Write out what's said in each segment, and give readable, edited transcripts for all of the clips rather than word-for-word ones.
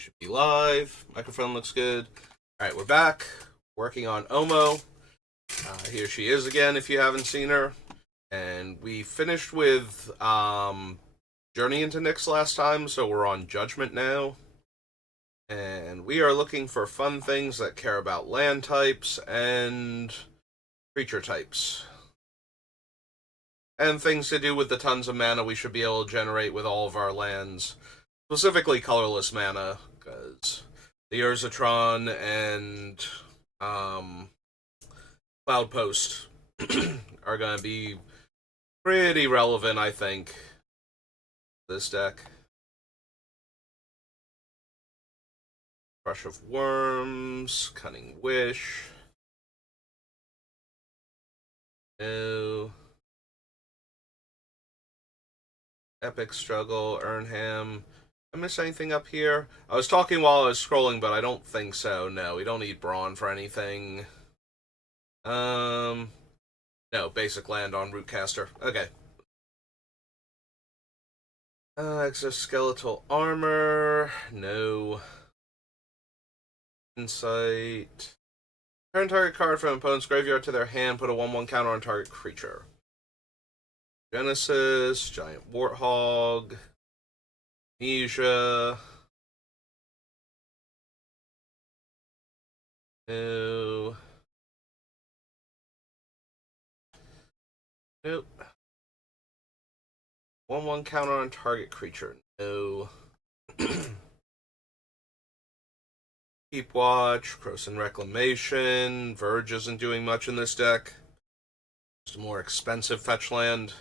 should be live. Microphone looks good. Alright, we're back. Working on Omo. Here she is again if you haven't seen her. And we finished with Journey into Nyx last time, so we're on Judgment now. And we are looking for fun things that care about land types and creature types. And things to do with the tons of mana we should be able to generate with all of our lands. Specifically colorless mana, because the Urzatron and Cloud Post are going to be pretty relevant, I think, this deck. Crush of Worms, Cunning Wish. No. Epic Struggle, Earnham. I miss anything up here? I was talking while I was scrolling, but I don't think so. No, we don't need Brawn for anything. No, basic land on Rootcaster. Okay. Exoskeletal Armor. No. Insight. Turn target card from opponent's graveyard to their hand. Put a 1/1 counter on target creature. Genesis. Giant Warthog. Amnesia. No. Nope. 1/1 counter on target creature. No. Keep Watch, Croson Reclamation. Verge isn't doing much in this deck. Just a more expensive fetch land.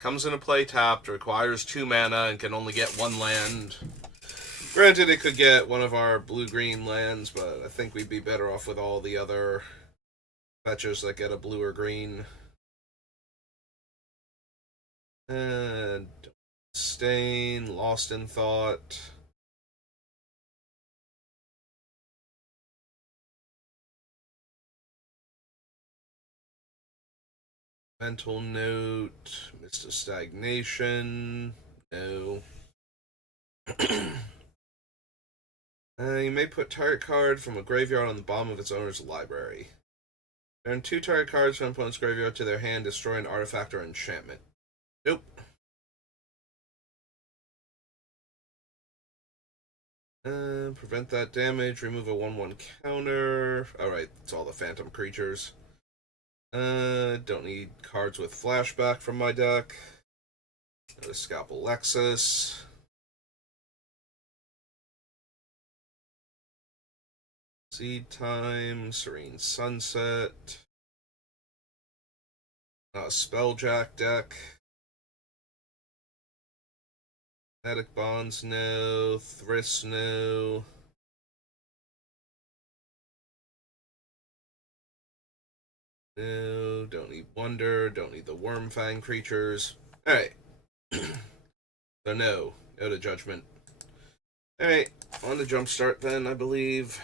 Comes into play tapped, requires 2 mana, and can only get 1 land. Granted, it could get one of our blue-green lands, but I think we'd be better off with all the other fetches that get a blue or green. And Stain, Lost in Thought. Mental Note, Mist of Stagnation. No. You may put target card from a graveyard on the bottom of its owner's library. Turn 2 target cards from opponent's graveyard to their hand, destroy an artifact or enchantment. Nope. Prevent that damage, remove a 1/1 counter. Alright, it's all the phantom creatures. Don't need cards with flashback from my deck. Scalpel Lexus. Seed Time, Serene Sunset. Spelljack deck. Static Bonds, no. Thriss, no. No, don't need Wonder, don't need the Wormfang creatures. Alright. So no to Judgment. Alright, on to Jumpstart then, I believe.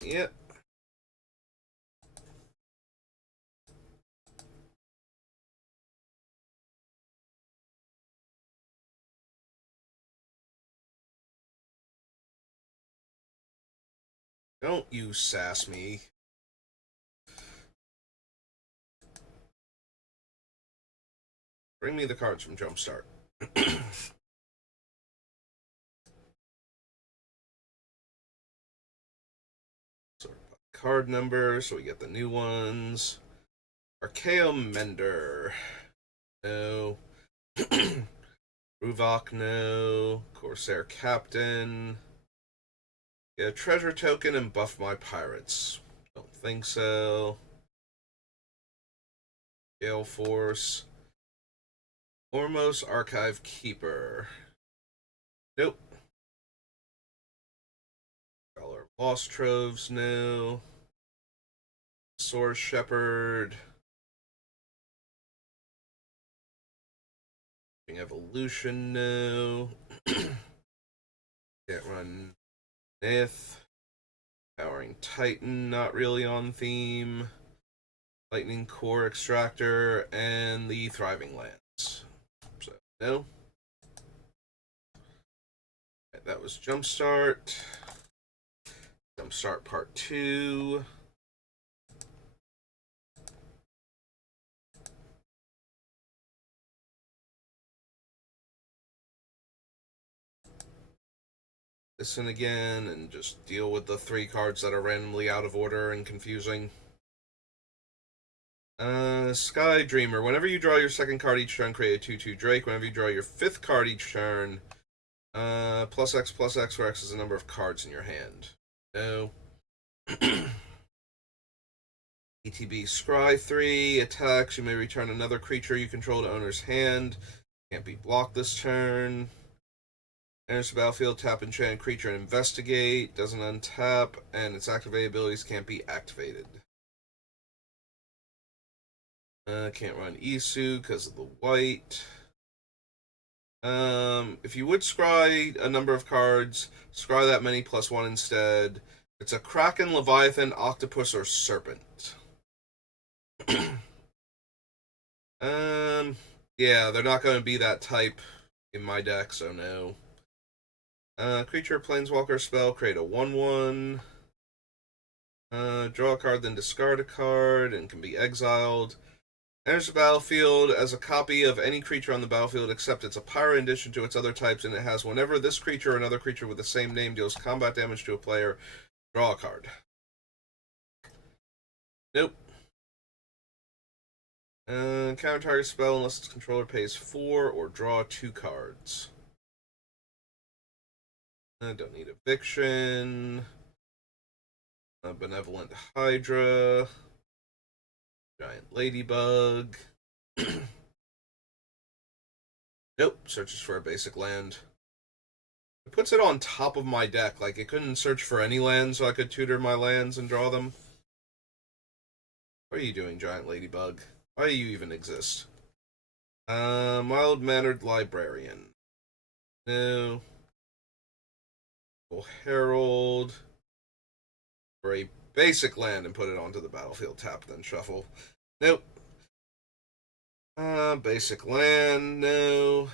Yep. Don't you sass me. Bring me the cards from Jumpstart. Card number, so we get the new ones. Archaeum Mender. No. Ruvok, no. Corsair Captain. Get a treasure token and buff my pirates. Don't think so. Gale Force. Ormos Archive Keeper. Nope. Scholar of Lost Troves, no. Source Shepherd. Evolution, no. Can't run Nith. Powering Titan, not really on theme. Lightning Core Extractor, and the Thriving Lands. So, no. Okay, that was Jumpstart. Jumpstart Part 2. Listen again and just deal with the 3 cards that are randomly out of order and confusing. Sky Dreamer. Whenever you draw your second card each turn, create a 2/2 Drake. Whenever you draw your 5th card each turn, +X, where X is the number of cards in your hand. No. ETB Scry 3. Attacks. You may return another creature you control to owner's hand. Can't be blocked this turn. Enters the battlefield, tap enchant creature and investigate. Doesn't untap, and its activated abilities can't be activated. Can't run Isu because of the white. If you would scry a number of cards, scry that many +1 instead. It's a Kraken, Leviathan, Octopus, or Serpent. Yeah, they're not going to be that type in my deck, so no. Creature, Planeswalker spell, create a 1/1. Draw a card, then discard a card, and can be exiled. Enters the battlefield as a copy of any creature on the battlefield except it's a pirate in addition to its other types, and it has whenever this creature or another creature with the same name deals combat damage to a player, draw a card. Nope. Counter target spell unless its controller pays 4 or draw 2 cards. Don't need Eviction. Benevolent Hydra. Giant Ladybug. Nope, searches for a basic land. It puts it on top of my deck, like it couldn't search for any lands so I could tutor my lands and draw them. What are you doing, Giant Ladybug? Why do you even exist? Mild-mannered Librarian. No. Herald. For a basic land and put it onto the battlefield. Tap, then shuffle. Nope. Basic land, no.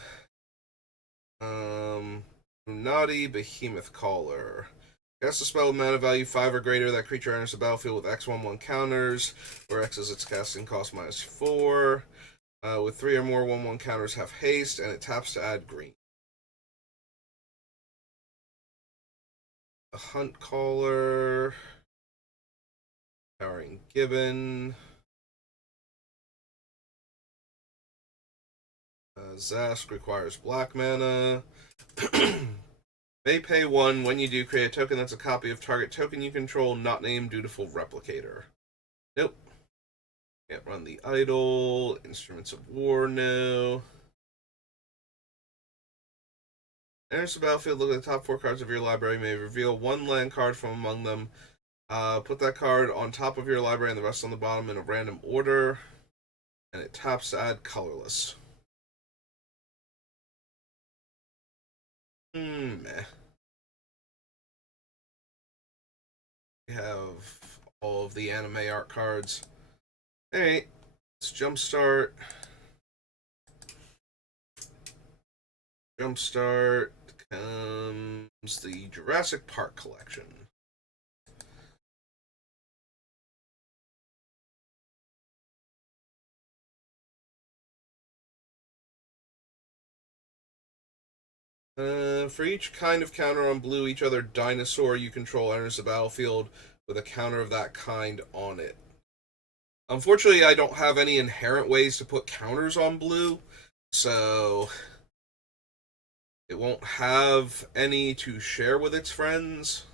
Naughty Behemoth Caller. Cast a spell with mana value 5 or greater. That creature enters the battlefield with X/1/1 counters, where X is its casting cost -4. With 3 or more 1/1 counters have haste, and it taps to add green. A Hunt Caller. Towering Gibbon. Zask requires black mana. May pay 1. When you do, create a token that's a copy of target token you control, not named Dutiful Replicator. Nope. Can't run the Idol. Instruments of War, no. Enters the battlefield, look at the top 4 cards of your library. You may reveal 1 land card from among them. Put that card on top of your library and the rest on the bottom in a random order. And it taps to add colorless. Meh. We have all of the anime art cards. Alright, let's jumpstart. Jumpstart comes the Jurassic Park collection. For each kind of counter on blue, each other dinosaur you control enters the battlefield with a counter of that kind on it. Unfortunately, I don't have any inherent ways to put counters on blue, so it won't have any to share with its friends.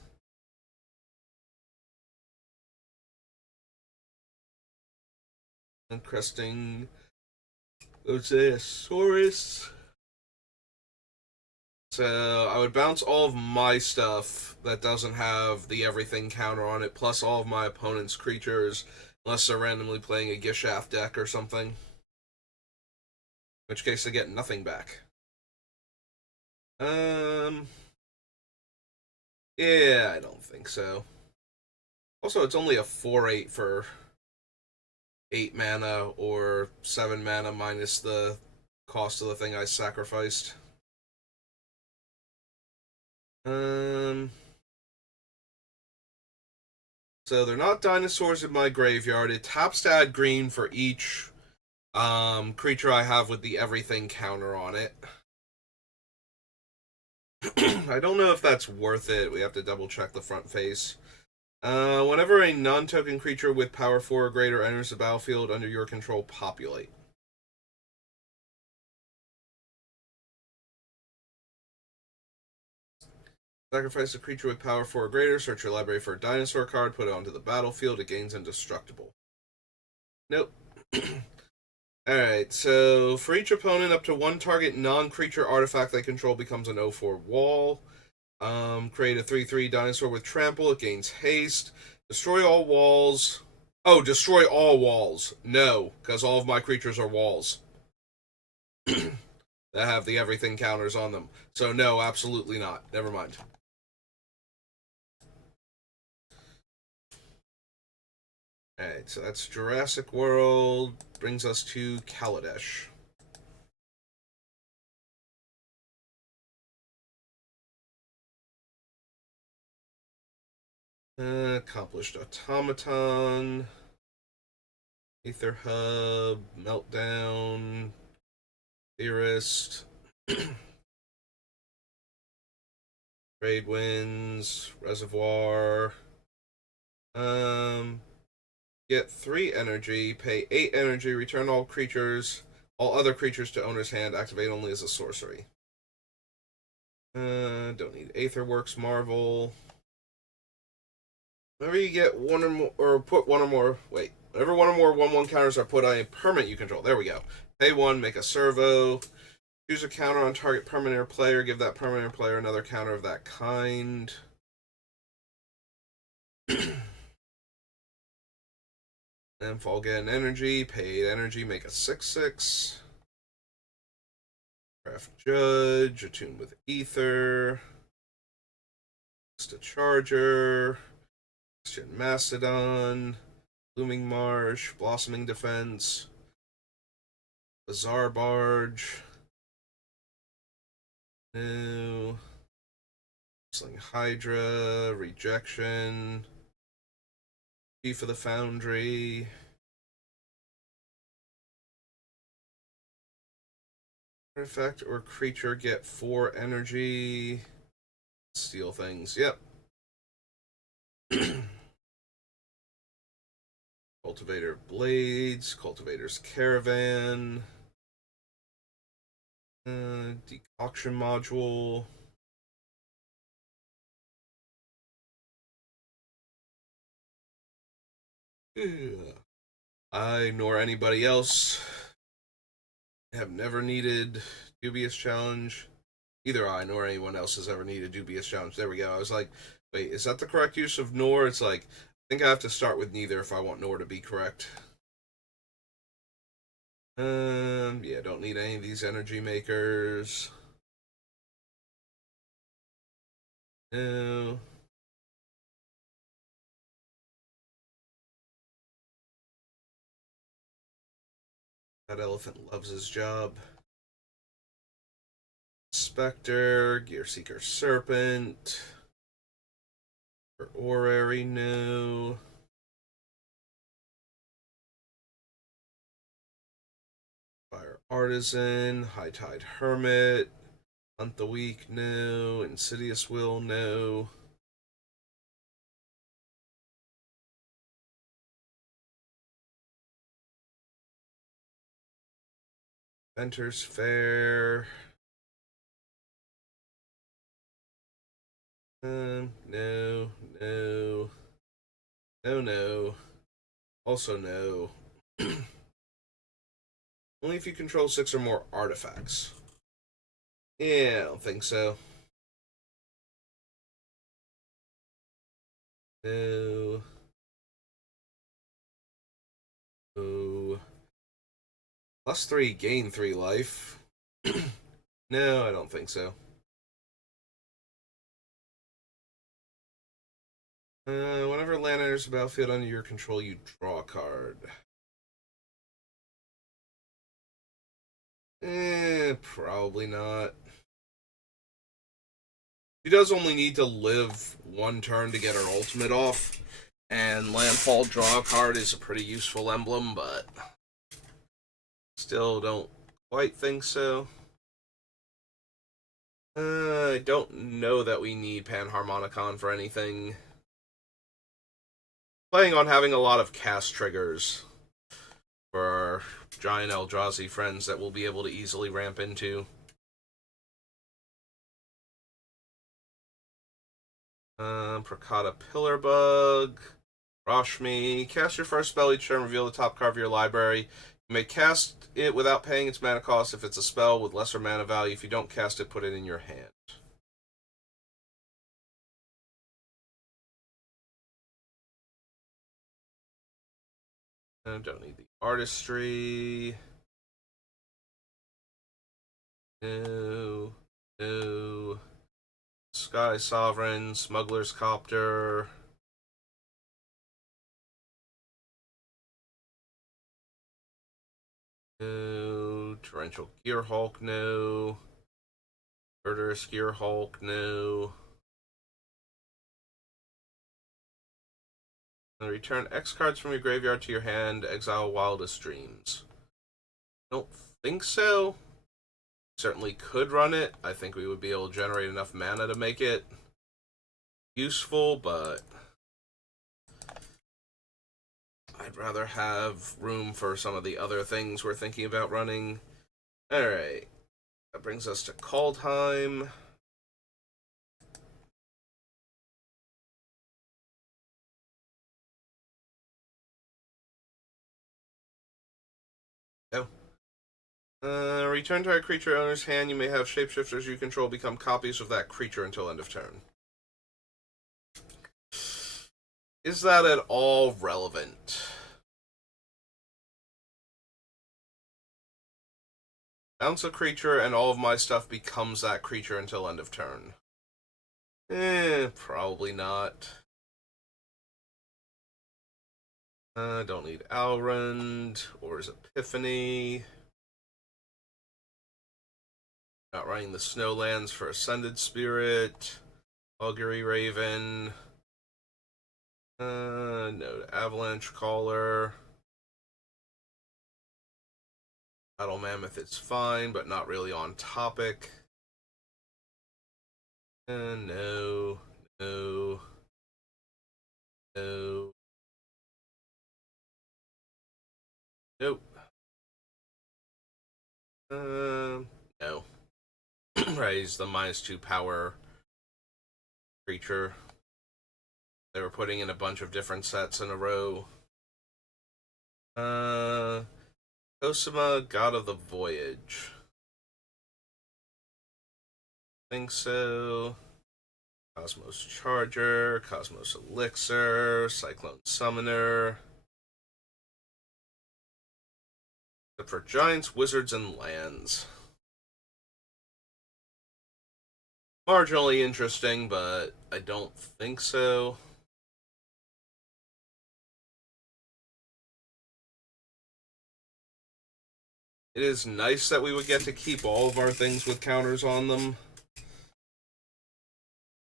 And cresting Oceasaurus. So I would bounce all of my stuff that doesn't have the everything counter on it, plus all of my opponent's creatures, unless they're randomly playing a Gishath deck or something. In which case they get nothing back. Yeah, I don't think so. Also, it's only a 4/8 for 8 mana or 7 mana minus the cost of the thing I sacrificed. So they're not dinosaurs in my graveyard. It taps to add green for each creature I have with the everything counter on it. I don't know if that's worth it. We have to double check the front face. Whenever a non-token creature with power 4 or greater enters the battlefield under your control, populate. Sacrifice a creature with power 4 or greater, search your library for a dinosaur card, put it onto the battlefield, it gains indestructible. Nope. Alright, so for each opponent, up to one target non-creature artifact they control becomes an 0/4 wall. Create a 3/3 dinosaur with trample, it gains haste. Destroy all walls. Oh, destroy all walls. No, because all of my creatures are walls that have the everything counters on them. So no, absolutely not. Never mind. Alright, so that's Jurassic World. Brings us to Kaladesh. Accomplished Automaton. Aether Hub. Meltdown. Theorist. Trade Winds. Reservoir. Get 3 energy, pay 8 energy, return all other creatures to owner's hand, activate only as a sorcery. Don't need Aetherworks Marvel. Whenever you get one or more, or put one or more, whenever one or more 1/1 counters are put on a permanent you control, there we go. Pay 1, make a servo. Choose a counter on target permanent or player, give that permanent player another counter of that kind. And fall get an energy, paid energy, make a 6/6. Craft Judge, attune with Ether. Just a Charger. Christian Mastodon. Blooming Marsh. Blossoming Defense. Bizarre Barge. No. Sling Hydra. Rejection. Key for the Foundry. Artifact or creature get 4 energy. Steal things. Yep. Cultivator Blades. Cultivator's Caravan. Decoction Module. I nor anybody else have never needed Dubious Challenge. Either I nor anyone else has ever needed Dubious Challenge. There we go. I was like, wait, is that the correct use of nor? It's like, I think I have to start with neither if I want nor to be correct. Yeah, don't need any of these energy makers. No. That elephant loves his job. Spectre, Gearseeker Serpent. For Orrery, no. Fire Artisan, High Tide Hermit. Hunt the Weak, no. Insidious Will, no. Venter's Fair. No, no, no, no. Also no. Only if you control 6 or more artifacts. Yeah, I don't think so. No. No. +3, gain 3 life. No, I don't think so. Whenever land enters the battlefield under your control, you draw a card. Probably not. She does only need to live one turn to get her ultimate off, and Landfall Draw a card is a pretty useful emblem, but still don't quite think so. I don't know that we need Panharmonicon for anything. Planning on having a lot of cast triggers for our giant Eldrazi friends that we'll be able to easily ramp into. Prakata Pillarbug. Rashmi. Cast your first spell each turn, reveal the top card of your library. You may cast it without paying its mana cost if it's a spell with lesser mana value. If you don't cast it, put it in your hand. I don't need the artistry. No. No. Sky Sovereign, Smuggler's Copter. No. Torrential Gearhulk, no. Murderous Gearhulk, no. Return X cards from your graveyard to your hand, exile Wildest Dreams. Don't think so. Certainly could run it. I think we would be able to generate enough mana to make it useful, but I'd rather have room for some of the other things we're thinking about running. Alright. That brings us to Kaldheim. Oh. Return to a creature owner's hand. You may have shapeshifters you control become copies of that creature until end of turn. Is that at all relevant? Bounce a creature and all of my stuff becomes that creature until end of turn. Probably not. Don't need Alrund or his Epiphany. Not running the Snowlands for Ascended Spirit. Augury Raven. No, Avalanche Caller. Battle Mammoth is fine, but not really on topic. No. No. No. Nope. No. Raise the -2 power creature. They were putting in a bunch of different sets in a row. Cosima, God of the Voyage. Think so. Cosmos Charger, Cosmos Elixir, Cyclone Summoner. Except for Giants, Wizards, and Lands. Marginally interesting, but I don't think so. It is nice that we would get to keep all of our things with counters on them.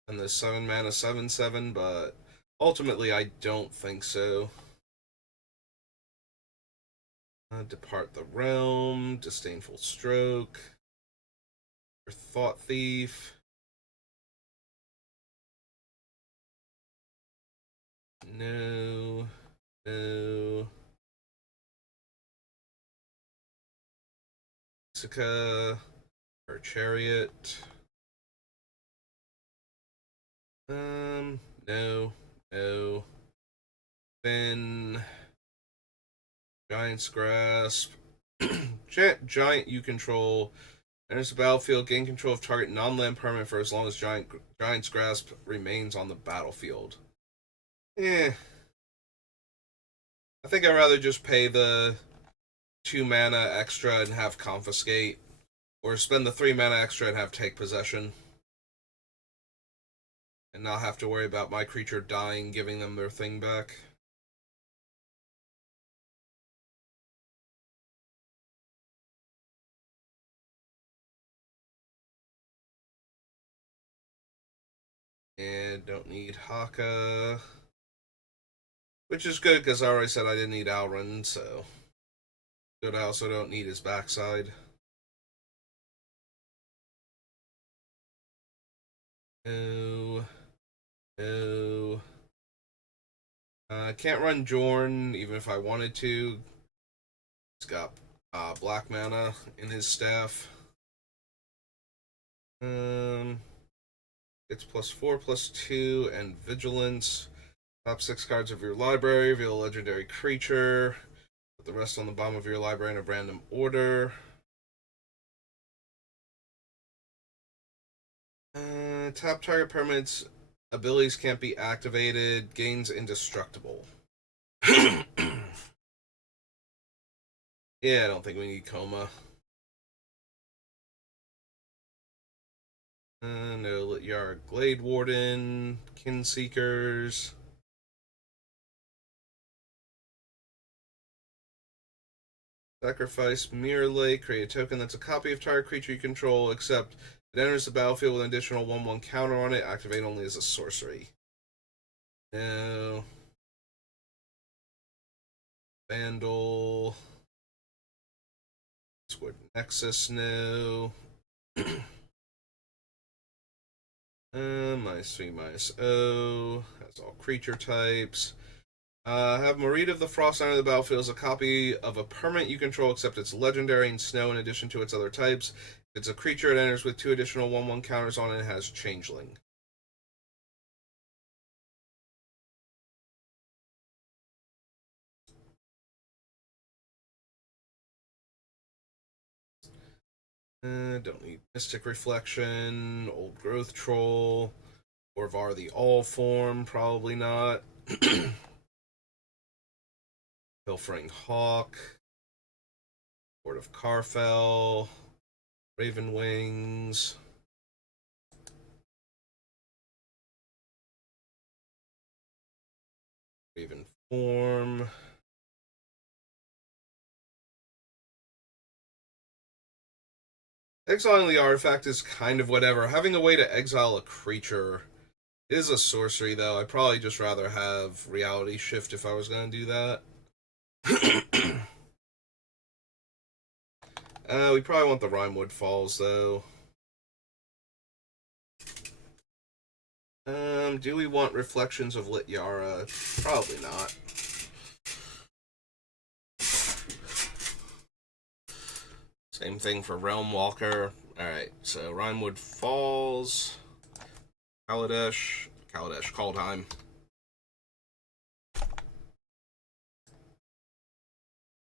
And the 7 mana 7/7, but ultimately I don't think so. Depart the Realm, Disdainful Stroke, or Thought Thief. No. No. Jessica, or Chariot. No. No. Then Giant's Grasp. Giant you control. Enters the battlefield, gain control of target non-land permanent for as long as Giant's Grasp remains on the battlefield. I think I'd rather just pay the 2 mana extra and have Confiscate, or spend the 3 mana extra and have Take Possession, and not have to worry about my creature dying, giving them their thing back. And don't need Haka. Which is good, because I already said I didn't need Alrun, so... Good, I also don't need his backside. No. No. I can't run Jorn, even if I wanted to. He's got black mana in his staff. It's +4/+2 and vigilance. Top 6 cards of your library, reveal a legendary creature. Put the rest on the bottom of your library in a random order. Top target permanent's abilities can't be activated. Gains indestructible. Yeah, I don't think we need Coma. No Lityar Glade Warden, Kinseekers. Sacrifice Mirror Lake, create a token that's a copy of target creature you control, except it enters the battlefield with an additional 1/1 counter on it, activate only as a sorcery. No. Vandal. Squid Nexus, no. -3/-0. That's all creature types. Have Marita of the Frost enter the battlefield as a copy of a permanent you control, except it's legendary and snow in addition to its other types. If it's a creature, it enters with 2 additional 1/1 counters on it and has Changeling. Don't need Mystic Reflection, Old Growth Troll, Orvar the All Form, probably not. Pilfering Hawk, Lord of Carfell, Raven Wings. Raven Form. Exiling the artifact is kind of whatever. Having a way to exile a creature is a sorcery, though. I'd probably just rather have Reality Shift if I was going to do that. We probably want the Rimewood Falls, though. Do we want Reflections of Lityara? Probably not. Same thing for Realm Walker. Alright, so Rimewood Falls, Kaladesh, Kaldheim.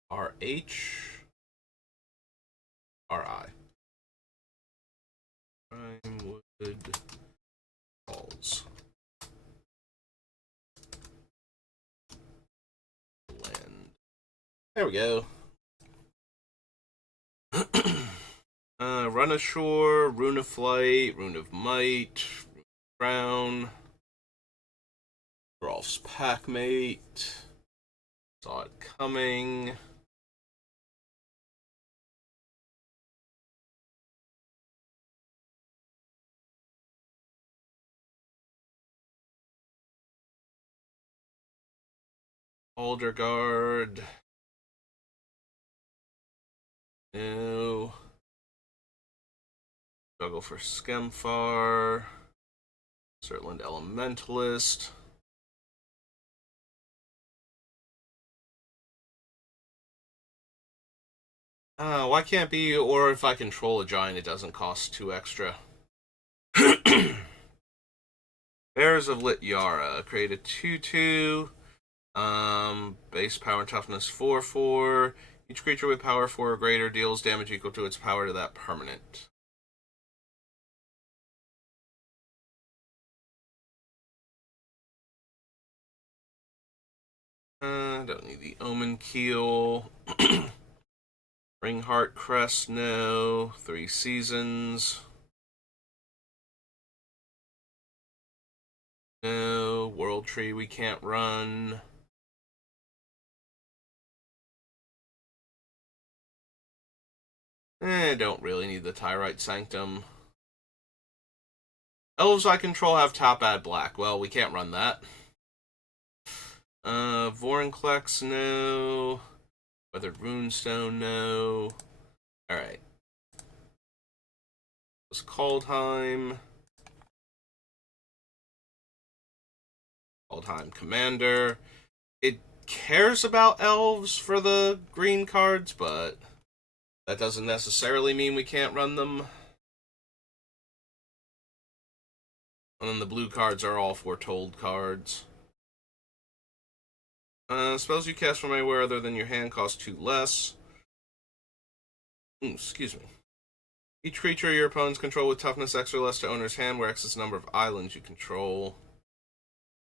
RH, RI. Rimewood Falls. Land. There we go. Run Ashore, Rune of Flight, Rune of Might, Rune of Crown, Rolf's Packmate, Saw It Coming. Alderguard. No. Struggle for Skemfar. Surtland Elementalist. Why can't be, or if I control a giant, it doesn't cost 2 extra. Bears of Lityara. Create a 2/2. Base power and toughness 4/4. Each creature with power 4 or greater deals damage equal to its power to that permanent. Don't need the Omen Keel. Ringheart Crest, no. 3 Seasons. No. World Tree we can't run. Don't really need the Tyrite Sanctum. Elves I control have top add black. Well, we can't run that. Vorinclex, no. Weathered Runestone, no. Alright. It's Kaldheim. Kaldheim Commander. It cares about elves for the green cards, but that doesn't necessarily mean we can't run them. And then the blue cards are all foretold cards. Spells you cast from anywhere other than your hand cost 2 less. Excuse me. Each creature your opponents control with toughness X or less to owner's hand, where X is the number of islands you control.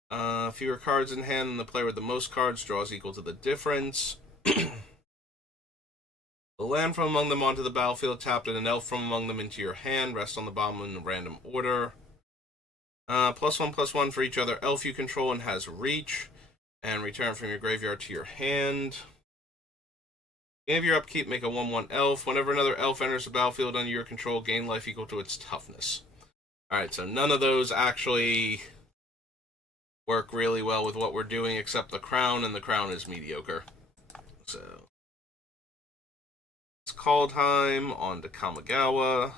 Fewer cards in hand than the player with the most cards draws equal to the difference. The land from among them onto the battlefield tapped and an elf from among them into your hand. Rest on the bottom in a random order. +1/+1 for each other elf you control and has reach. And return from your graveyard to your hand. Beginning of your upkeep, make a 1/1 elf. Whenever another elf enters the battlefield under your control, gain life equal to its toughness. Alright, so none of those actually work really well with what we're doing except the crown, and the crown is mediocre. So it's Kaldheim on to Kamigawa.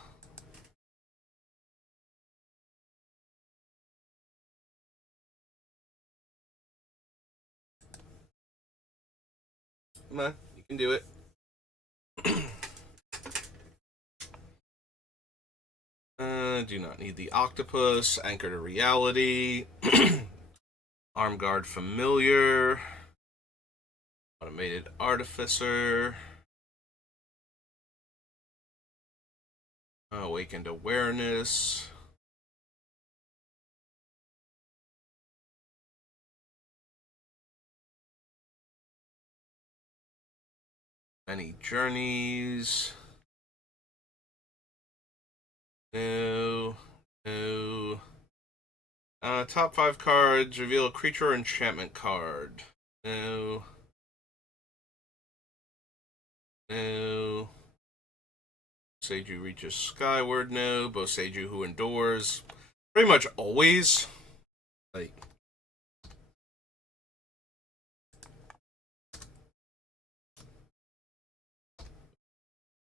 Come on, you can do it. Do not need the octopus. Anchor to reality. Armguard familiar. Automated artificer. Awakened awareness. Many journeys. No. No. Top 5 cards. Reveal a creature or enchantment card. No. No. Boseiju reaches skyward. No. Boseiju who endures. Pretty much always. Like.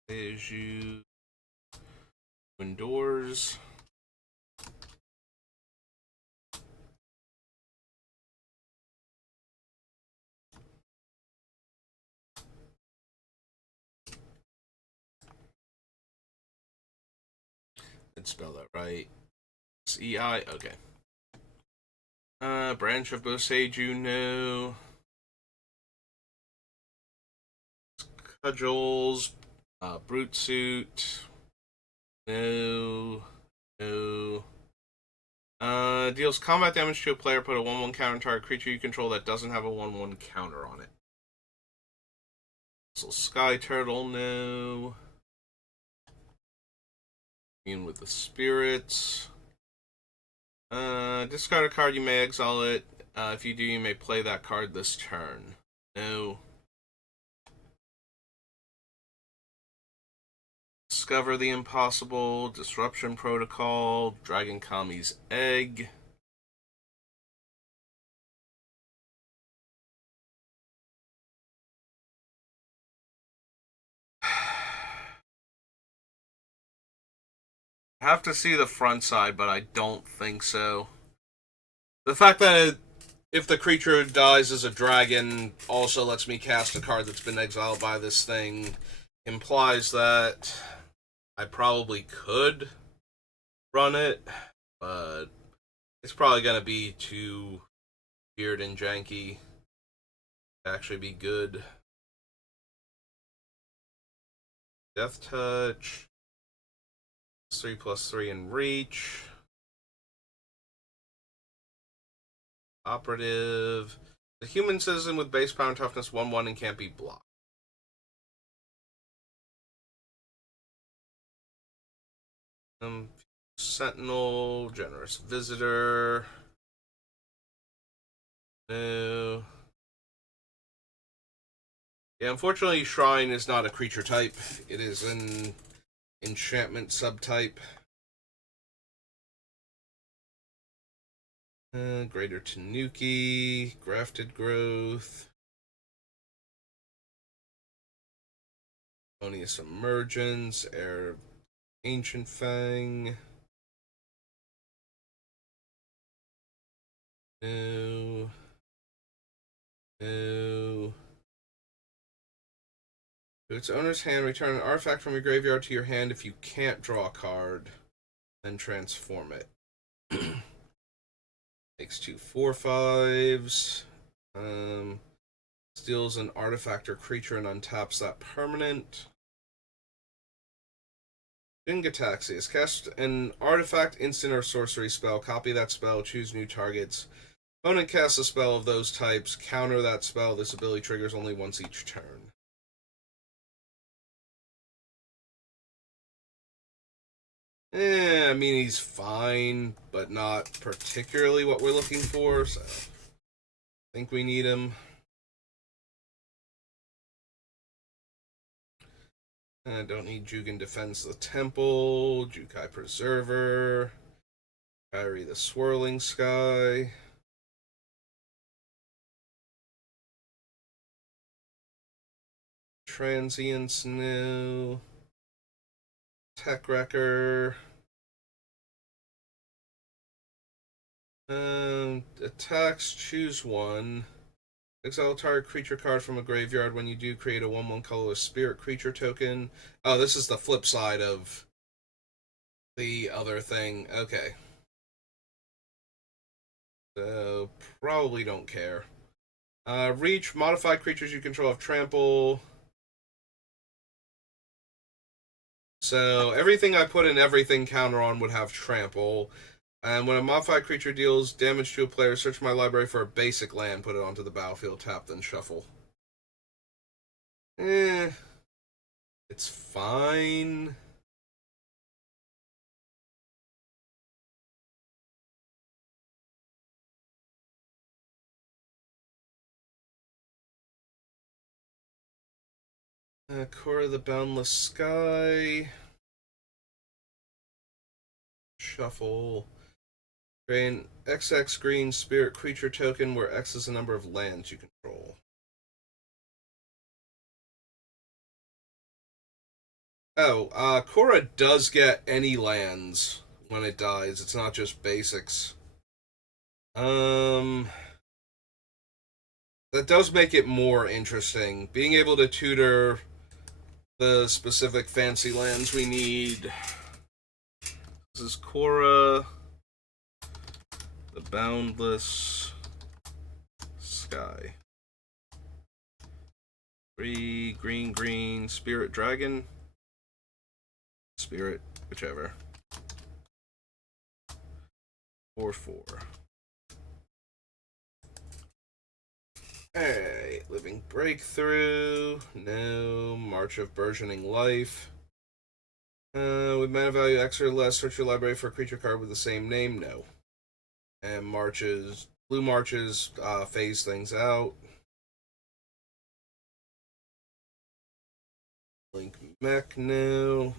Boseiju endures. Did spell that right. It's EI? Okay. Branch of Boseiju, no. Cudgels. Brute Suit. No. No. Deals combat damage to a player. Put a 1/1 counter on target creature you control that doesn't have a 1/1 counter on it. So Sky Turtle, no. Commune with the spirits. Discard a card, you may exile it. If you do, you may play that card this turn. No. Discover the Impossible, Disruption Protocol, Dragon Kami's Egg. I have to see the front side, but I don't think so. The fact that if the creature dies as a dragon also lets me cast a card that's been exiled by this thing implies that I probably could run it, but it's probably going to be too weird and janky to actually be good. Death Touch. 3/3 in reach. Operative. The human citizen with base power and toughness 1/1 and can't be blocked. Sentinel, Generous Visitor. No. Yeah, unfortunately, Shrine is not a creature type. It is an enchantment subtype. Greater Tanuki, Grafted Growth, Onius Emergence, Air Ancient Fang. No. No. To its owner's hand, return an artifact from your graveyard to your hand if you can't draw a card, then transform it. Makes 2 4/5s. Steals an artifact or creature and untaps that permanent. Jingataxius. Cast an artifact, instant, or sorcery spell. Copy that spell. Choose new targets. Opponent casts a spell of those types. Counter that spell. This ability triggers only once each turn. I mean, he's fine, but not particularly what we're looking for, so I think we need him. I don't need Jugan Defense the Temple, Jukai Preserver, Kyrie the Swirling Sky. Transience new. Tech Wrecker. Attacks, choose one. Exile target creature card from a graveyard. When you do, create a 1/1 colorless spirit creature token. Oh, this is the flip side of the other thing. Okay. So, probably don't care. Reach, modify creatures you control have trample. So, everything I put in everything counter on would have trample. And when a modified creature deals damage to a player, search my library for a basic land, put it onto the battlefield, tap, then shuffle. It's fine. Core of the Boundless Sky. Shuffle. Drain XX green spirit creature token where X is the number of lands you control. Oh, Korra does get any lands when it dies. It's not just basics. That does make it more interesting. Being able to tutor the specific fancy lands we need. This is Korra, the Boundless Sky. 3 green, Spirit Dragon. Spirit, whichever. 4/4. Alright, Living Breakthrough. No. March of Burgeoning Life. With mana value X or less, search your library for a creature card with the same name. No. And blue marches, phase things out. Link Mech, no.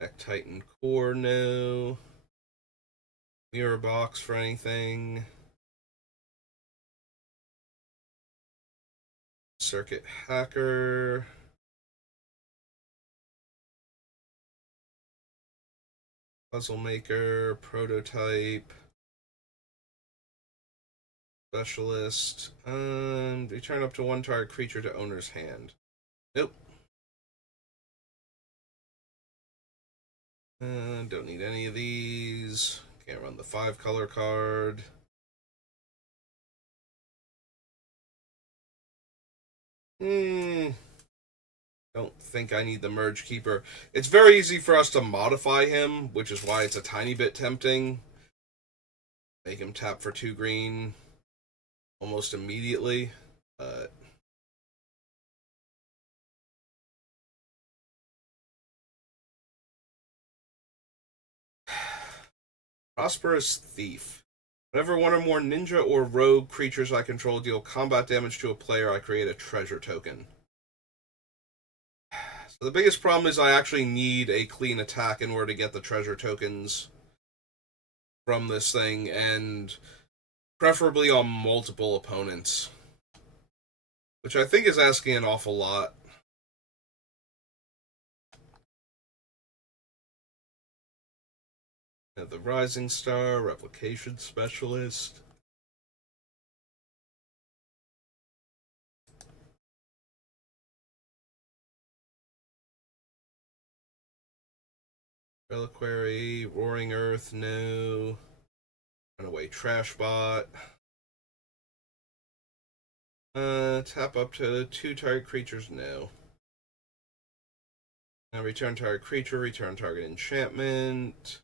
Mech Titan Core, no. Mirror Box for anything. Circuit Hacker. Puzzle Maker, Prototype, Specialist. Return up to 1 target creature to owner's hand. Nope. Don't need any of these. Can't run the 5-color card. Don't think I need the Merge Keeper. It's very easy for us to modify him, which is why it's a tiny bit tempting. Make him tap for 2 green almost immediately, but Prosperous Thief. Whenever 1 or more ninja or rogue creatures I control deal combat damage to a player, I create a treasure token. So the biggest problem is I actually need a clean attack in order to get the treasure tokens. from this thing, and preferably on multiple opponents, which I think is asking an awful lot. The Rising Star, Replication Specialist. Reliquary, Roaring Earth, no. Runaway Trash Bot. Tap up to 2 target creatures, no. Return target creature, return target enchantment.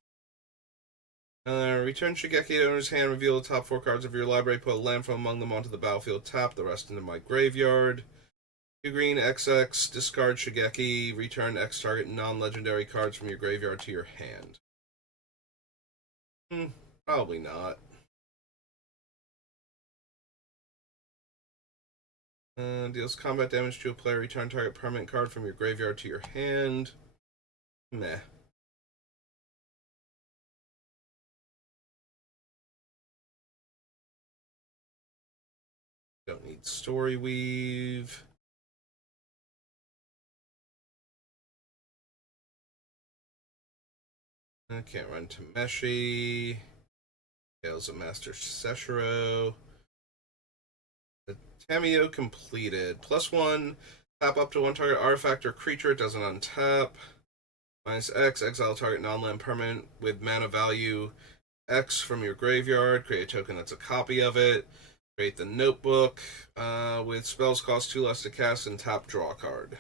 Return Shigeki to owner's hand, reveal the top 4 cards of your library, put a land from among them onto the battlefield, tap the rest into my graveyard. 2 green, XX, discard Shigeki, return X target non-legendary cards from your graveyard to your hand. Probably not. Deals combat damage to a player, return target permanent card from your graveyard to your hand. Meh. Don't need Story Weave. I can't run Tameshi. Tales of Master Seshiro. The Tamio completed. +1. Tap up to 1 target artifact or creature. It doesn't untap. -X. Exile target non-land permanent with mana value X from your graveyard. Create a token that's a copy of it. Create the Notebook. With spells cost 2 less to cast and tap draw a card.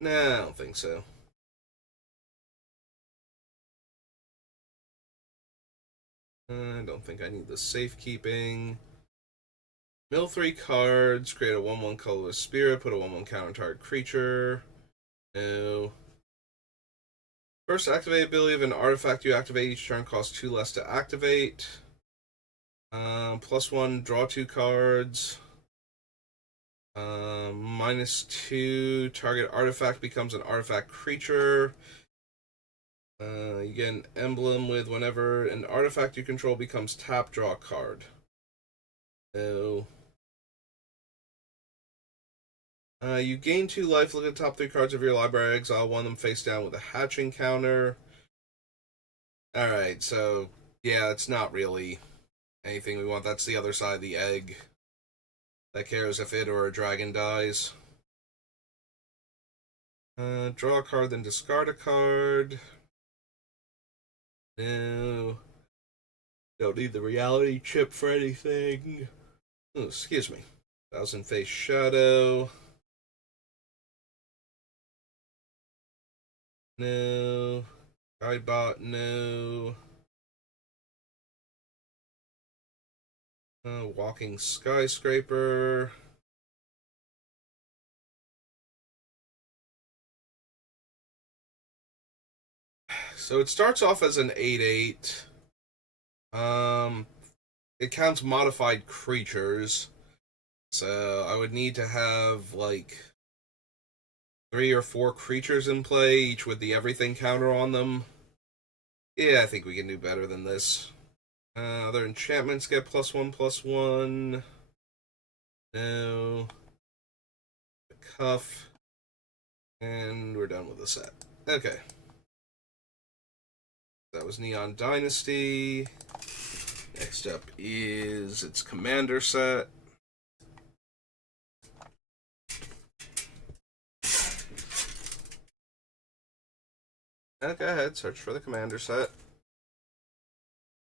Nah, I don't think so. I don't think I need the safekeeping. Mill 3 cards, create a 1/1 colorless spirit, put a 1/1 counter target creature. No. First activate ability of an artifact you activate each turn costs 2 less to activate. +1, draw 2 cards. -2, target artifact becomes an artifact creature. You get an emblem with whenever an artifact you control becomes tap, draw a card. No. You gain 2 life. Look at the top 3 cards of your library. Exile 1 of them face down with a hatching counter. Alright, so yeah, it's not really anything we want. That's the other side of the egg that cares if it or a dragon dies. Draw a card, then discard a card. No. Don't need the reality chip for anything. Oh, excuse me. Thousand Face Shadow. No. Guidebot, no. Walking Skyscraper. So it starts off as an 8/8. It counts modified creatures. So I would need to have like 3 or 4 creatures in play, each with the everything counter on them. Yeah, I think we can do better than this. Other enchantments get +1/+1. No. The cuff. And we're done with the set. Okay. That was Neon Dynasty. Next up is its commander set. Go ahead, search for the commander set.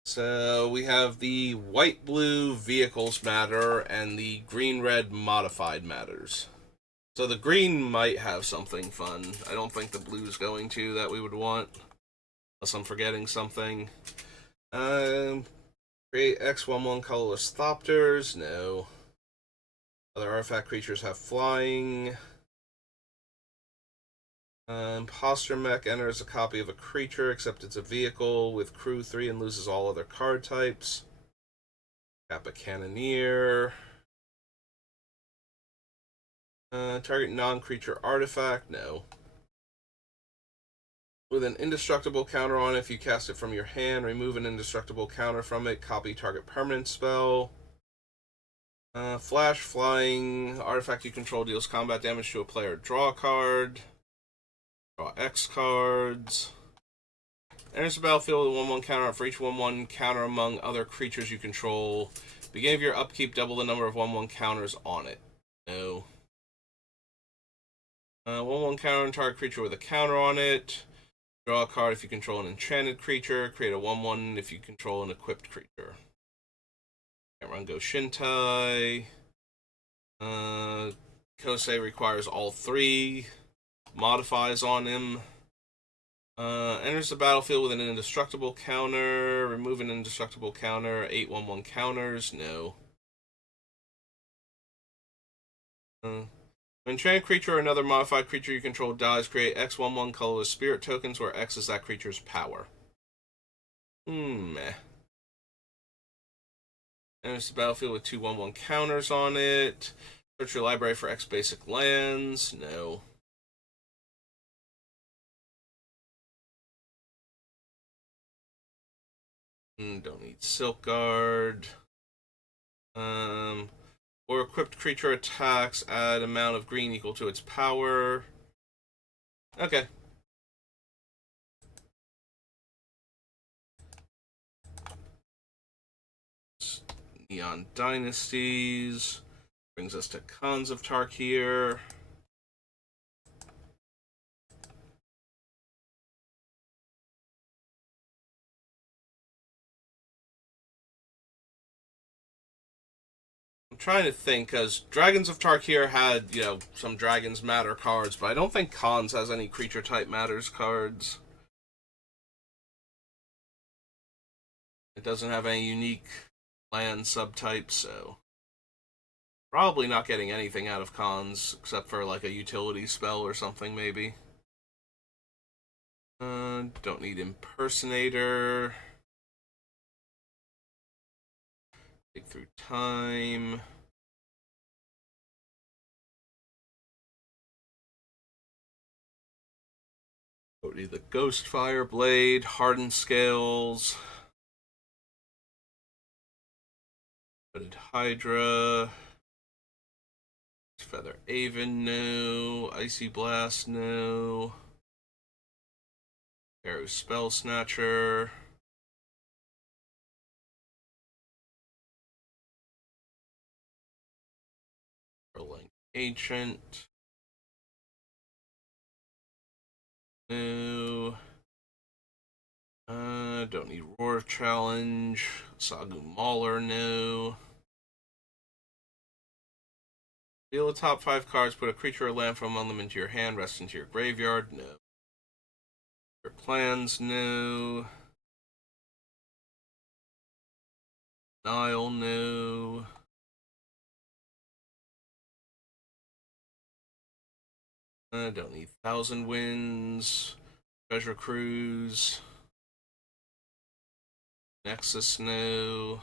So we have the white-blue vehicles matter and the green-red modified matters. So the green might have something fun. I don't think the blue's going to that we would want. Unless I'm forgetting something. Create X/1/1 colorless Thopters. No. Other artifact creatures have flying. Imposter Mech enters a copy of a creature, except it's a vehicle with crew 3 and loses all other card types. Kappa Cannoneer. Target non-creature artifact. No. with an indestructible counter on it. If you cast it from your hand, remove an indestructible counter from it. Copy target permanent spell. Flash, flying, artifact you control deals combat damage to a player. Draw a card. Draw X cards. Enters the battlefield with a 1/1 counter for each 1/1 counter among other creatures you control. Beginning of your upkeep, double the number of 1/1 counters on it. No. 1/1 counter on target creature with a counter on it. Draw a card if you control an enchanted creature. Create a 1/1 if you control an equipped creature. Can't run Go Shintai. Kosei requires all 3. Modifies on him. Enters the battlefield with an indestructible counter. Remove an indestructible counter. 8 1/1 counters. No. When enchanted creature or another modified creature you control dies, create X 1/1 colorless spirit tokens where X is that creature's power. Meh. Enters the battlefield with 2 1/1 counters on it. Search your library for X basic lands. No. Don't need Silk Guard. Or equipped creature attacks, add amount of green equal to its power. Okay. Neon Dynasties. Brings us to Khans of Tarkir. I'm trying to think, because Dragons of Tarkir had, some Dragons Matter cards, but I don't think Khans has any Creature Type Matters cards. It doesn't have any unique land subtypes, so probably not getting anything out of Khans, except for like a utility spell or something, maybe. Don't need Impersonator. Dig through time. Don't need the Ghostfire Blade, Hardened Scales. Hooded Hydra. Feather Aven, no. Icy Blast, no. Arrow Spell Snatcher. Whirling Ancient. No. Don't need Roar Challenge. Sagu Mauler, no. Deal the top 5 cards, put a creature or land from among them into your hand, rest into your graveyard, no. Your plans, no. Nile, no. Don't need Thousand Winds. Treasure Cruise. Nexus, no.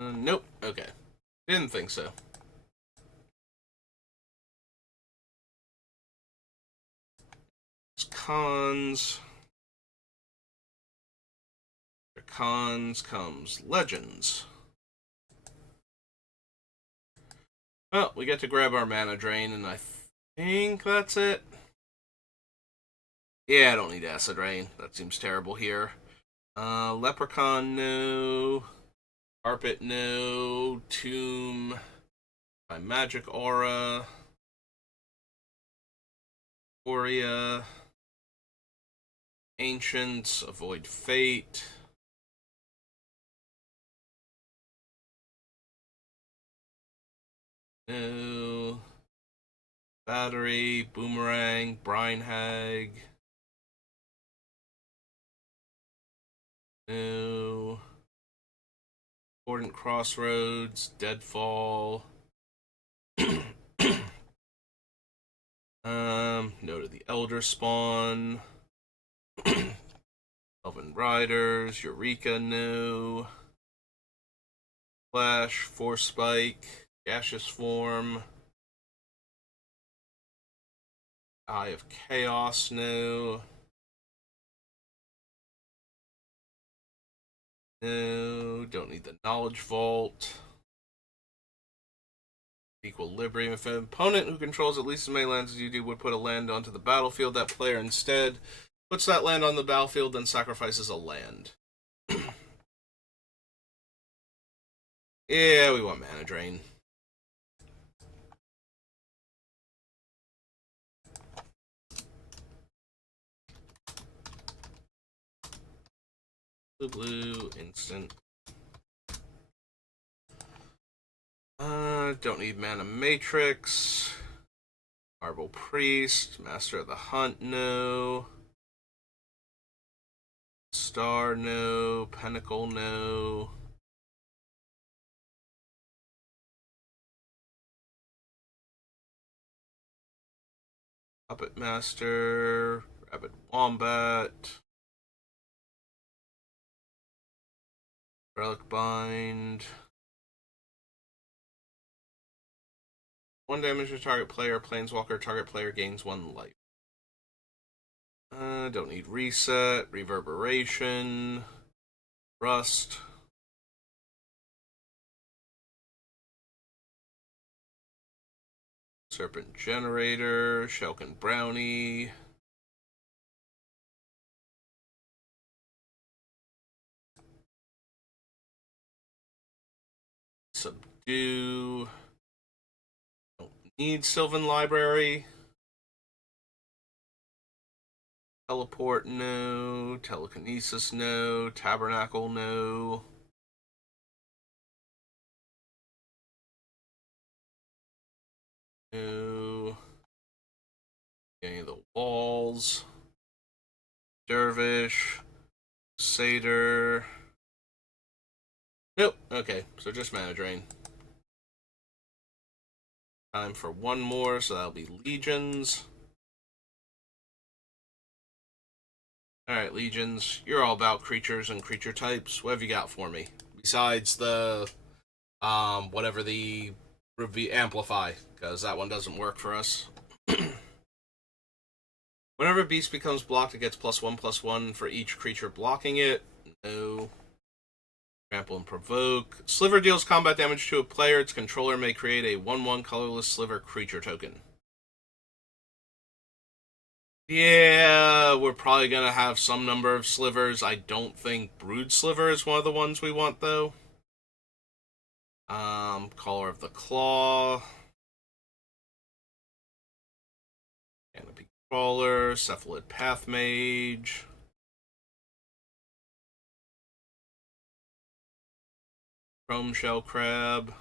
Nope. Okay. Didn't think so. It's Khans. After Khans comes Legends. Well, we get to grab our mana drain, and I think that's it. Yeah, I don't need Acid Rain. That seems terrible here. Leprechaun, no. Carpet, no. Tomb. My Magic Aura. Aurea. Ancients, avoid Fate. No. Battery, Boomerang, Brine Hag. No. Important Crossroads, Deadfall. No to the Elder Spawn. Elven Riders, Eureka, no. Flash, Force Spike. Gaseous form. Eye of Chaos, no. No, don't need the Knowledge Vault. Equilibrium. If an opponent who controls at least as many lands as you do would put a land onto the battlefield, that player instead puts that land on the battlefield, then sacrifices a land. Yeah, we want Mana Drain. Blue, instant. Don't need Mana Matrix. Marble Priest, Master of the Hunt, no. Star, no. Pinnacle, no. Puppet Master, Rabbit Wombat. Relic Bind. 1 damage to target player, Planeswalker, target player gains 1 life. Don't need Reset, Reverberation, Rust. Serpent Generator, Shelkin Brownie. Subdue. Don't need Sylvan Library. Teleport, no. Telekinesis, no. Tabernacle, no. No. Any of the walls. Dervish. Satyr. Nope. Okay, so just Mana Drain. Time for 1 more, so that'll be Legions. Alright, Legions. You're all about creatures and creature types. What have you got for me? Besides the, whatever the Amplify, because that one doesn't work for us. Whenever a beast becomes blocked, it gets +1/+1 for each creature blocking it. No. Trample and Provoke. Sliver deals combat damage to a player. Its controller may create a 1/1 colorless Sliver creature token. Yeah, we're probably going to have some number of Slivers. I don't think Brood Sliver is one of the ones we want, though. Caller of the Claw. Canopy Crawler. Cephalid Path Mage. Chrome Shell Crab.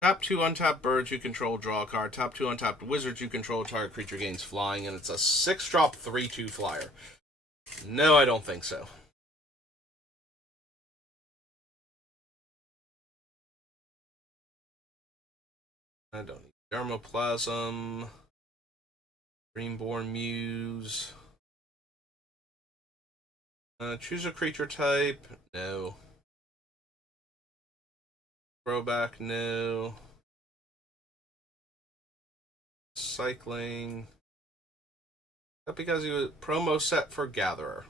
Tap 2 untapped birds you control, draw a card. Tap 2 untapped wizards you control, target creature gains flying, and it's a 6-drop 3/2 flyer. No, I don't think so. I don't need Dermoplasm. Greenborn Muse. Choose a creature type. No. Throwback. No. Cycling. That because he was promo set for Gatherer.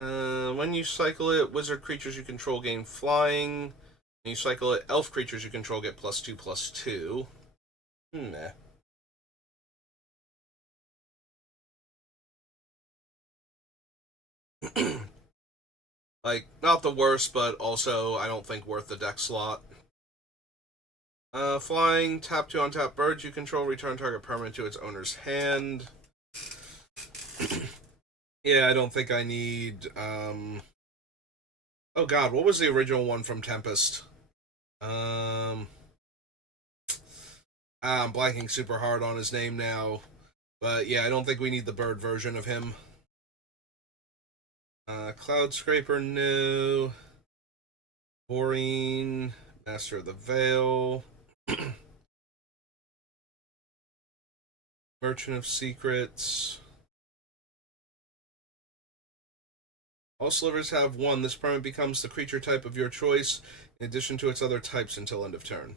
When you cycle it, wizard creatures you control gain flying. When you cycle it, elf creatures you control get +2/+2. Nah. Like, not the worst, but also I don't think worth the deck slot. Flying, tap 2 on tap birds you control, return target permanent to its owner's hand. Yeah, I don't think I need, oh god, what was the original one from Tempest? I'm blanking super hard on his name now. But yeah, I don't think we need the bird version of him. Cloud Scraper, no. Boring, Master of the Veil. Merchant of Secrets. All slivers have one. This permanent becomes the creature type of your choice, in addition to its other types until end of turn.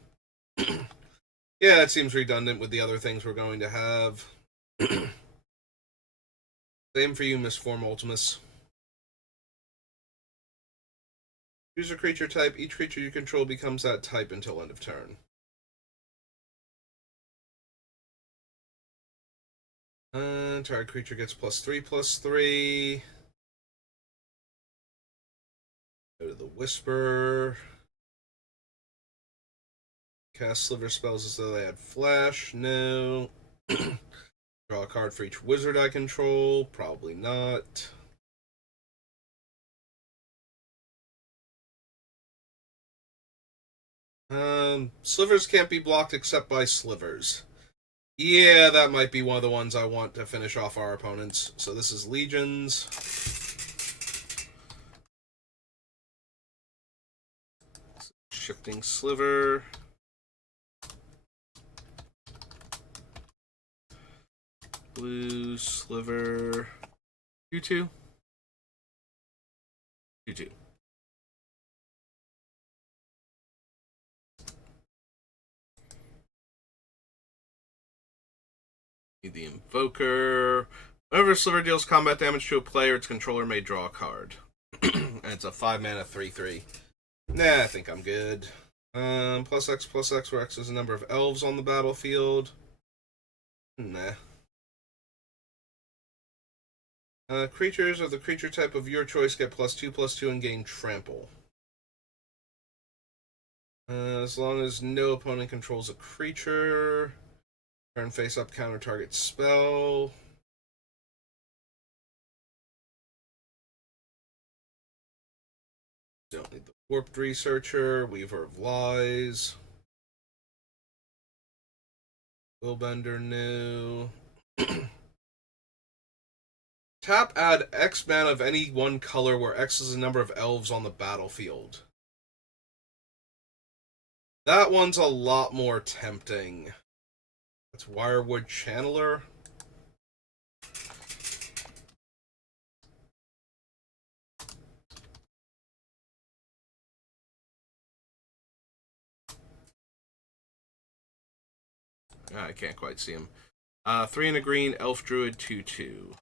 Yeah, it seems redundant with the other things we're going to have. Same for you, Misform Ultimus. Choose a creature type. Each creature you control becomes that type until end of turn. Target creature gets +3/+3. Go to the Whisper. Cast Sliver spells as though they had Flash. No. Draw a card for each wizard I control. Probably not. Slivers can't be blocked except by slivers. Yeah, that might be one of the ones I want to finish off our opponents. So this is Legions. Shifting Sliver. Blue Sliver. 2/2. 2/2. Need the Invoker. Whenever Sliver deals combat damage to a player, its controller may draw a card. And it's a 5-mana 3/3. Nah, I think I'm good. +X/+X, where X is the number of elves on the battlefield. Nah. Creatures of the creature type of your choice get +2/+2 and gain trample. As long as no opponent controls a creature. Turn face up, counter target spell. Don't need the Warped Researcher, Weaver of Lies. Willbender, no. Tap, add X mana of any one color where X is the number of elves on the battlefield. That one's a lot more tempting. That's Wirewood Channeler. I can't quite see him. 3 and a green, Elf Druid 2/2.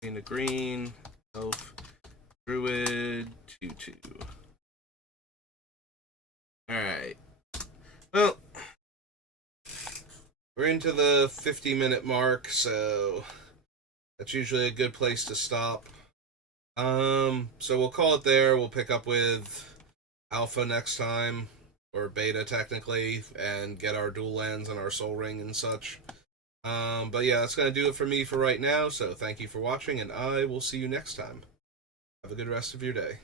3 and a green, Elf Druid 2/2. Alright. Well, we're into the 50-minute mark, so that's usually a good place to stop. So we'll call it there. We'll pick up with Alpha next time, or Beta technically, and get our dual lands and our Soul Ring and such. But yeah, that's going to do it for me for right now, so thank you for watching, and I will see you next time. Have a good rest of your day.